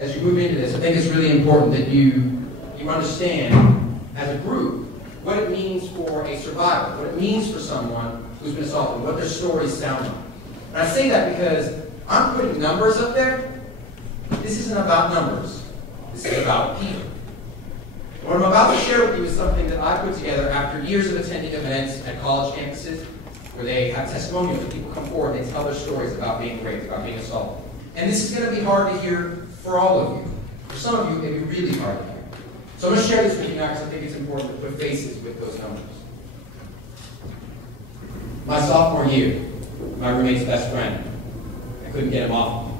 as you move into this, I think it's really important that you understand as a group what it means for a survivor, what it means for someone who's been assaulted, what their stories sound like. And I say that because I'm putting numbers up there. This isn't about numbers. This is about people. What I'm about to share with you is something that I put together after years of attending events at college campuses where they have testimonials and people come forward and they tell their stories about being raped, about being assaulted. And this is going to be hard to hear for all of you. For some of you, it may be really hard to hear. So I'm going to share this with you now because I think it's important to put faces with those numbers. My sophomore year, my roommate's best friend, I couldn't get him off of me.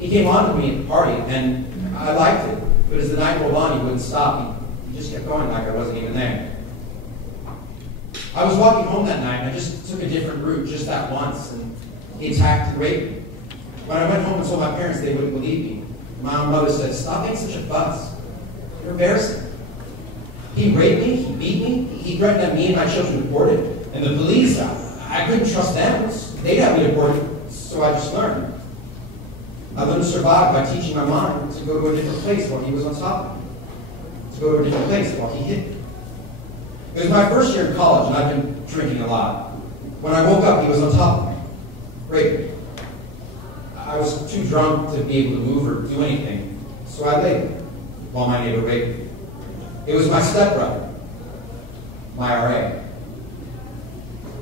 He came on to me at the party, and I liked it. But as the night rolled on, he wouldn't stop. He just kept going like I wasn't even there. I was walking home that night, and I just took a different route just that once, and he attacked and raped me. When I went home and told my parents, they wouldn't believe me. My own mother said, "Stop making such a fuss. You're embarrassing." He raped me, he beat me, he threatened that me and my children deported. And the police, I couldn't trust them. They'd have me deported, so I just learned. I learned to survive by teaching my mind to go to a different place while he was on top of me. To go to a different place while he hid me. It was my first year in college, and I've been drinking a lot. When I woke up, he was on top of me, raping me. I was too drunk to be able to move or do anything, so I lay there while my neighbor raped me. It was my stepbrother, my RA,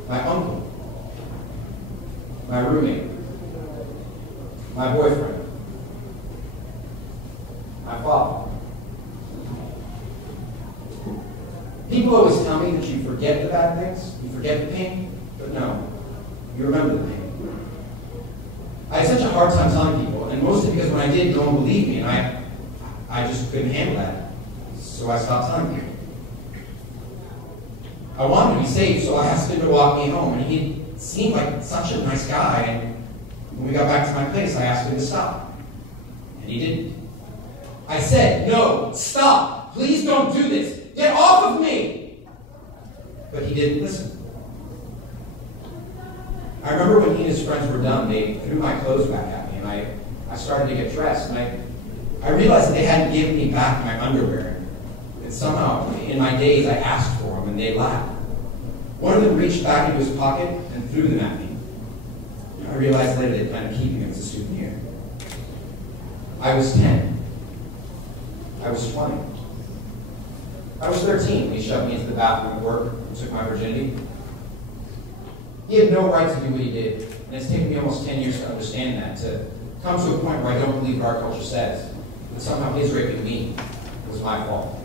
my uncle, my roommate, my boyfriend, my father. People always tell me that you forget the bad things, you forget the pain, but no, you remember the pain. I had such a hard time telling people, and mostly because when I did, no one believed me, and I just couldn't handle that. So I stopped telling people. I wanted to be safe, so I asked him to walk me home, and he seemed like such a nice guy, and when we got back to my place, I asked him to stop, and he didn't. I said, "No, stop, please don't do this, get off of me!" But he didn't listen. I remember when he and his friends were done, they threw my clothes back at me, and I started to get dressed, and I realized that they hadn't given me back my underwear. And somehow, in my daze, I asked for them, and they laughed. One of them reached back into his pocket and threw them at me. I realized later they planned on keeping them as a souvenir. I was 10. I was 20. I was 13 when he shoved me into the bathroom at work and took my virginity. He had no right to do what he did, and it's taken me almost 10 years to understand that, to come to a point where I don't believe what our culture says, that somehow his raping me was my fault.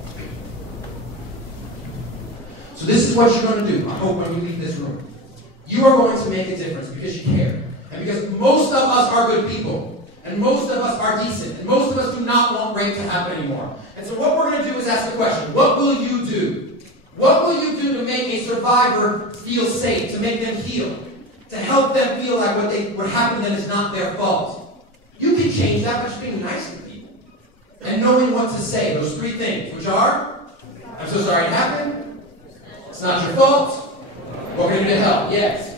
So this is what you're going to do, I hope, when you leave this room. You are going to make a difference because you care. And because most of us are good people. And most of us are decent. And most of us do not want rape to happen anymore. And so what we're going to do is ask the question, what will you do? What will you do to make a survivor feel safe, to make them heal, to help them feel like what happened to them is not their fault? You can change that by just being nice to people. And knowing what to say, those three things, which are, "I'm so sorry it happened. It's not your fault. What can I do to help?" Yes.